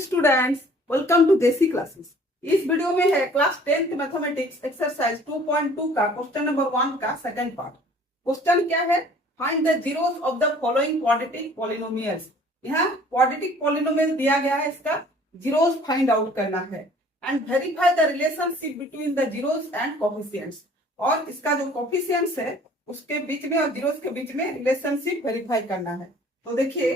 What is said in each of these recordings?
Students, welcome to देसी classes. इस video में है क्लास 10th मैथमेटिक्स एक्सरसाइज 2.2 का क्वेश्चन नंबर 1 का सेकंड पार्ट। क्वेश्चन क्या है? Find the zeros of the following quadratic polynomials. यहाँ क्वाड्रेटिक पॉलिनोमियल दिया गया है, इसका जीरोस फाइंड आउट करना है and verify the relationship between the zeros and coefficients. और इसका जो कोफिशिएंट्स है उसके बीच में और जीरोस के बीच में रिलेशनशिप वेरीफाई करना है। तो देखिए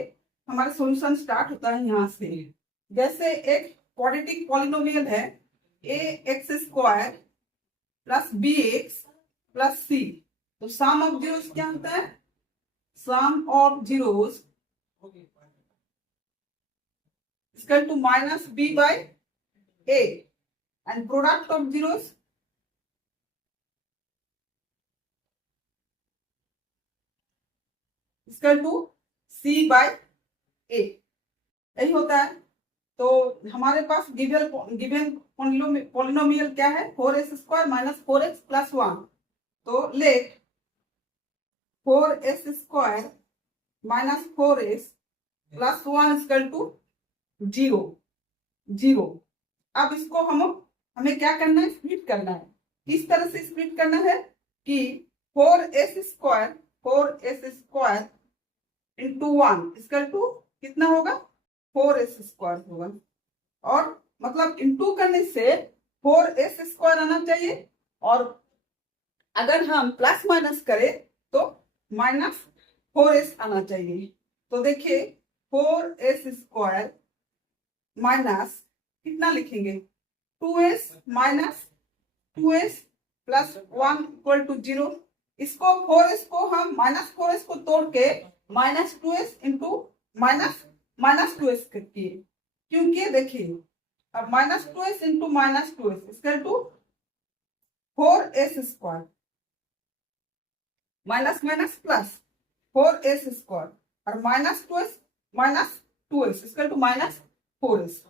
हमारा सॉल्यूशन स्टार्ट होता है यहाँ से। जैसे एक क्वाड्रेटिक पॉलिनोमियल है a x square plus b x plus c, तो सम ऑफ जीरोस क्या होता है? Sum of zeros equal to minus b by a and product of zeros equal to c by a. यही होता है। तो हमारे पास गिवन पॉलिनोमियल क्या है? 4x square minus 4x plus 1। तो let 4x square minus 4x plus 1 equal to 0। अब इसको हमें क्या करना है? स्प्लिट करना है। किस तरह से स्प्लिट करना है कि 4s square into 1 equal to कितना होगा? 4s स्क्वायर होगा। और मतलब इंटू करने से 4s स्क्वायर आना चाहिए, और अगर हम प्लस माइनस करें तो माइनस 4s आना चाहिए। तो देखिए 4s स्क्वायर माइनस कितना लिखेंगे? 2s minus 2s plus 1 equal to 0। इसको 4s को हम माइनस 4s को तोड़ के minus 2s into minus 2s किए, क्योंकि देखिए अब minus 2s into minus 2s equal to 4s square minus minus plus 4s square और minus 2s equal to minus 4s।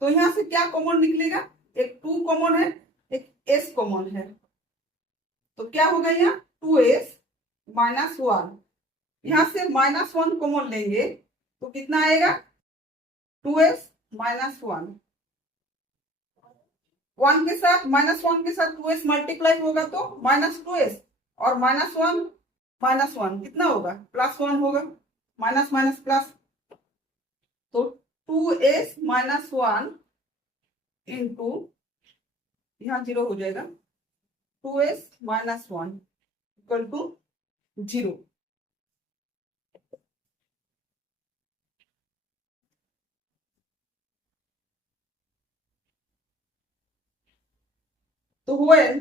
तो यहां से क्या कॉमन निकलेगा? एक 2 कॉमन है, एक s कॉमन है। तो क्या होगा यहाँ? 2s minus 1। यहां से माइनस 1 कॉमन लेंगे तो कितना आएगा? 2s minus 1। 1 के साथ माइनस 1 के साथ 2s मल्टीप्लाई होगा तो माइनस 2s, और माइनस 1 कितना होगा? प्लस 1 होगा। माइनस माइनस प्लस, तो 2s माइनस 1 इंटू यहाँ 0 हो जाएगा। 2s minus 1 equal to 0। तो when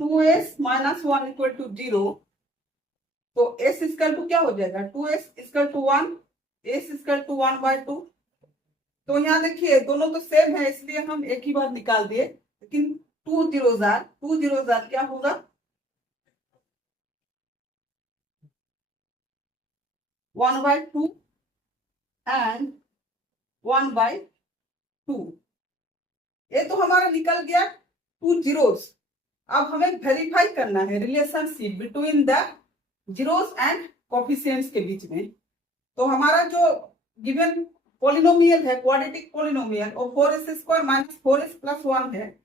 2s minus 1 equal to 0, तो s इक्वल टू क्या हो जाएगा? 2s equal to 1, s equal to 1/2। तो यहाँ देखिए दोनों तो सेम है, इसलिए हम एक ही बार निकाल दिए, लेकिन 2 जीरोस क्या होगा? 1/2 एंड 1/2। ये तो हमारा निकल गया 2 जीरोस। अब हमें वेरीफाई करना है relationship between the zeros and coefficients के बीच में। तो हमारा जो गिवन पॉलिनोमियल है क्वाड्रेटिक पॉलिनोमियल, और 4s square minus 4s plus 1 है।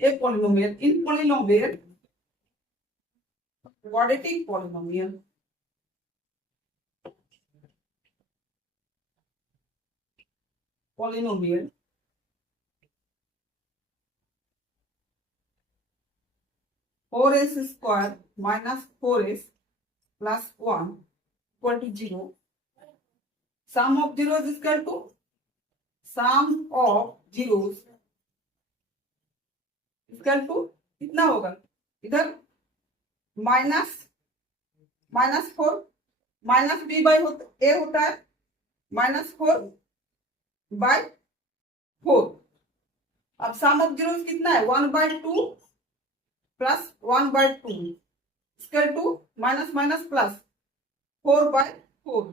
एक polynomial, in polynomial quadratic polynomial polynomial 4s square minus 4s plus 1 equal to 0। Sum of zeros equal to sum of zeros equal to कितना होगा? इधर minus 4 minus b by a होता है, minus 4/4। अब सम of zeros कितना है? 1/2 plus 1/2 equal to minus minus plus 4/4।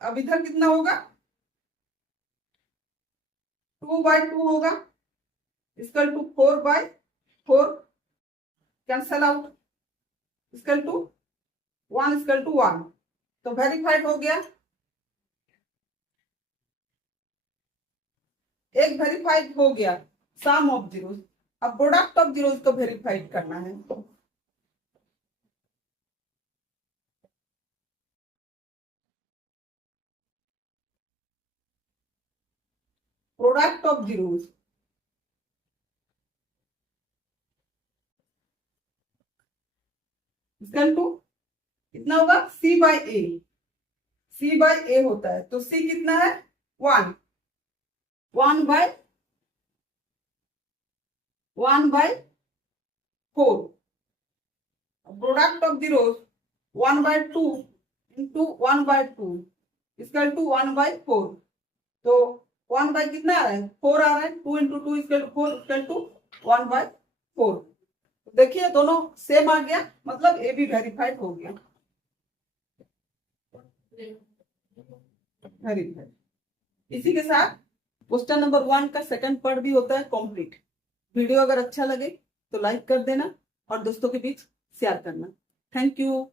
अब इधर कितना होगा, 2/2 होगा, equal to 4/4, cancel out, equal to 1 equal to 1। तो वेरीफाइड हो गया, एक वेरीफाइड हो गया सम ऑफ जीरोस। अब प्रोडक्ट ऑफ जीरोस को वेरीफाइड करना है। Product of zeros equal to कितना होगा, C/A। C/A होता है, तो C कितना है, 1, 1/4। Product of zeros 1/2 into 1/2 equal to 1/4। तो 1 बाई कितना आ रहा है, 4 आ रहा है, 2 into 2 equal to 4 equal to 1/4। देखिए दोनों सेम आ गया, मतलब ए भी वेरीफाइड हो गया। वेरीफाइड। इसी के साथ क्वेश्चन नंबर 1 का सेकंड पार्ट भी होता है कंप्लीट। वीडियो अगर अच्छा लगे तो लाइक कर देना और दोस्तों के बीच शेयर करना। Thank you.